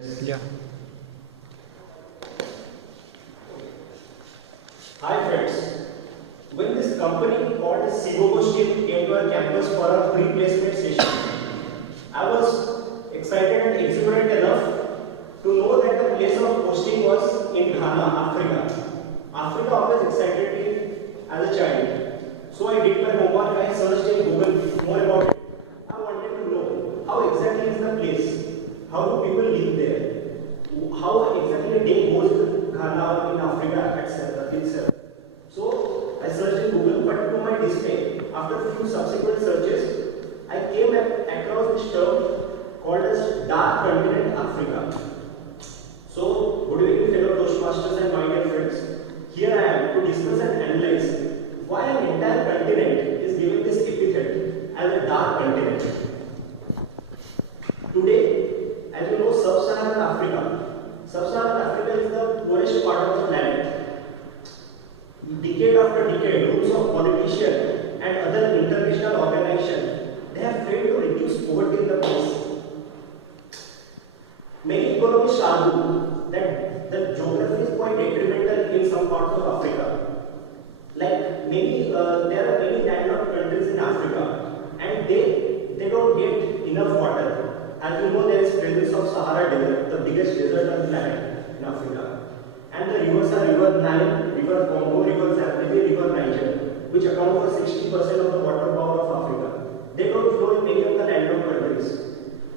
Yeah. Hi friends, when this company called CC3 came to our campus for a pre-placement session, I was excited and exuberant enough to know that the place of posting was in Ghana, Africa. Africa always excited me as a child. So I did my homework, I searched in Google more about it. I wanted to know how exactly is the place, how do people live there, how exactly a day goes in Ghana in Africa itself. So I searched in Google, but to my dismay, after a few subsequent searches, I came across this term called as Dark Continent Africa. So, good evening fellow Toastmasters and my dear friends. Here I am to discuss and analyze why an entire continent is given this epithet as a dark continent. Today, as you know, Sub-Saharan Africa is the poorest part of the planet. Decade after decade, groups of politicians and other international organizations, they have failed to reduce poverty in the place. Many economists argue that the geography is quite detrimental in some parts of Africa. Like there are many landlocked countries in Africa, and they don't get enough water. As you know, there is presence of Sahara Desert, the biggest desert on the planet in Africa. And the rivers are River Nile, River Congo, River Zambezi, River Niger, which account for 60% of the water power of Africa. They don't flow in many of the landlocked countries.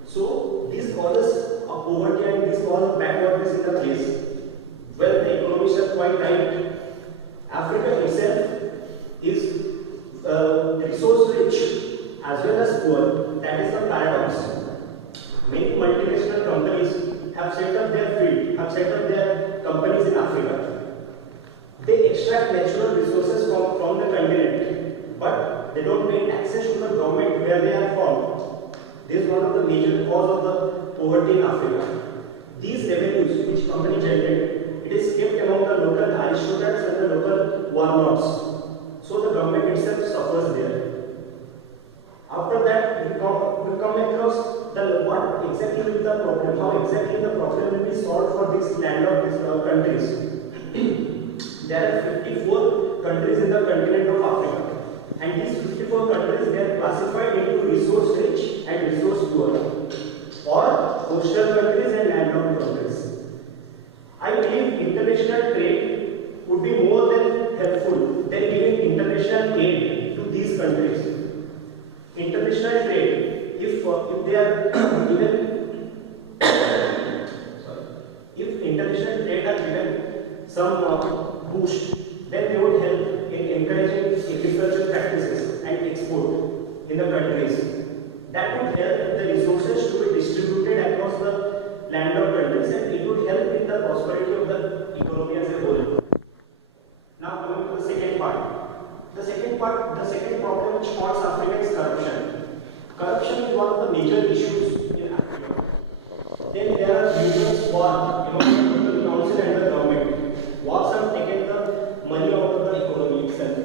So this causes a poverty and this causes backwardness in the place. Well, the economists are quite right. Africa itself is resource rich as well as poor. That is the paradox. Many multinational companies have set up their companies in Africa. They extract natural resources from the continent, but they don't pay taxes to the government where they are found. This is one of the major cause of the poverty in Africa. These revenues which company generate, it is kept among the local aristocrats and the local warlords. So the government itself suffers there. After that, we come across what exactly will the problem, how exactly the problem will be solved for these landlocked countries. There are 54 countries in the continent of Africa, and these 54 countries they are classified into resource rich and resource poor, or coastal countries and landlocked countries. I believe international trade would be more than helpful than giving international aid to these countries. International trade, if they are given, if international trade are given some boost, then they would help in encouraging agricultural practices and export in the countries. That would help the resources to be distributed across the landlocked countries, and it would help in the prosperity of the economy as a whole. Now coming to the second part. The second problem which haunts Africa is corruption. Corruption is one of the major issues in Africa. Then there are rumors war among the council and the government. Wars have taken the money out of the economy itself.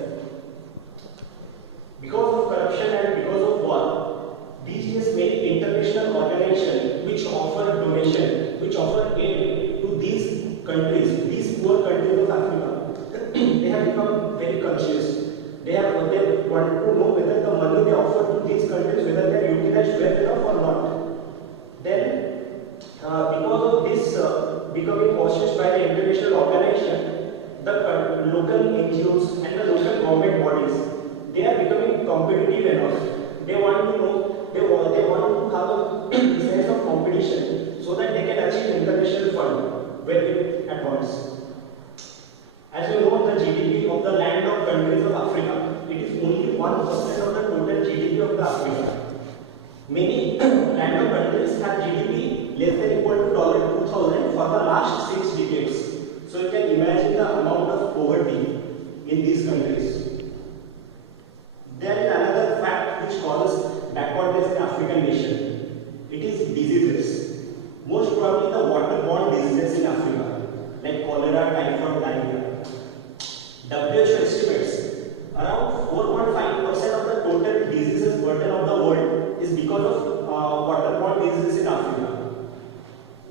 Because of corruption and because of war, these days many international organizations which offer donation, which offer aid to these countries, these poor countries of Africa, they have become very conscious. They want to know whether the money they offer to these countries, whether they are utilized well enough or not. Then, because of this becoming cautious by the international organization, the local NGOs and the local government bodies, they are becoming competitive enough. They want to know, they want to have a sense of competition so that they can achieve international fund very at once. As you know, the GDP of the landlocked countries of Africa, it is only 1% of the total GDP of the Africa. Many landlocked countries have GDP less than equal to $2,000 for the last 6 decades. So you can imagine the amount of poverty in these countries. There is another fact which causes backwardness in African nation. It is diseases. Most probably the waterborne diseases in Africa, like cholera, typhoid, diarrhea. WHO estimates around 4.5% of the total diseases burden of the world is because of waterborne diseases in Africa.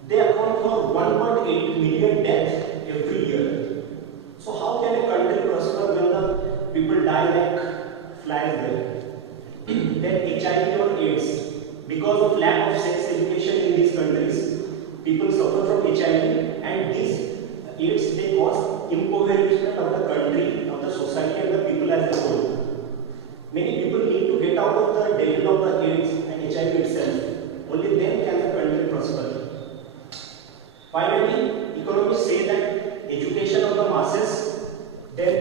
They account about 1.8 million deaths every year. So how can a country prosper when the people die like flies there? Then HIV or AIDS. Because of lack of sex education in these countries, people suffer from HIV, and these AIDS they cause impoverishment of the country, of the society and the people as a whole. Many people need to get out of the devil of the AIDS and HIV itself. Only then can the country prosper. Finally, economists say that education of the masses, then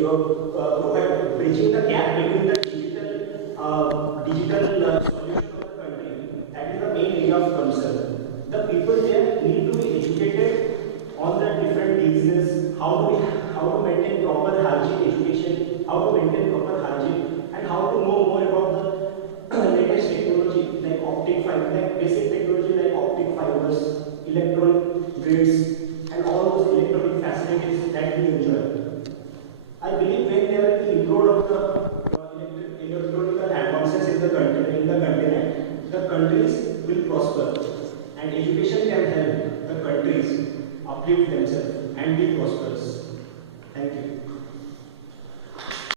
provide bridging the gap between the digital solution of the country. That is the main area of concern. The people there need to be educated on the different diseases, how to maintain proper hygiene education, how to maintain proper hygiene, and how to know more about the latest technology like optic fiber, like basic technology like optic fibers, electronic grids, and all those electronic facilities that we enjoy. I believe when there will be improved of the electronic advances in the continent, the countries will prosper, and education can help the countries uplift themselves and be prosperous. Thank you.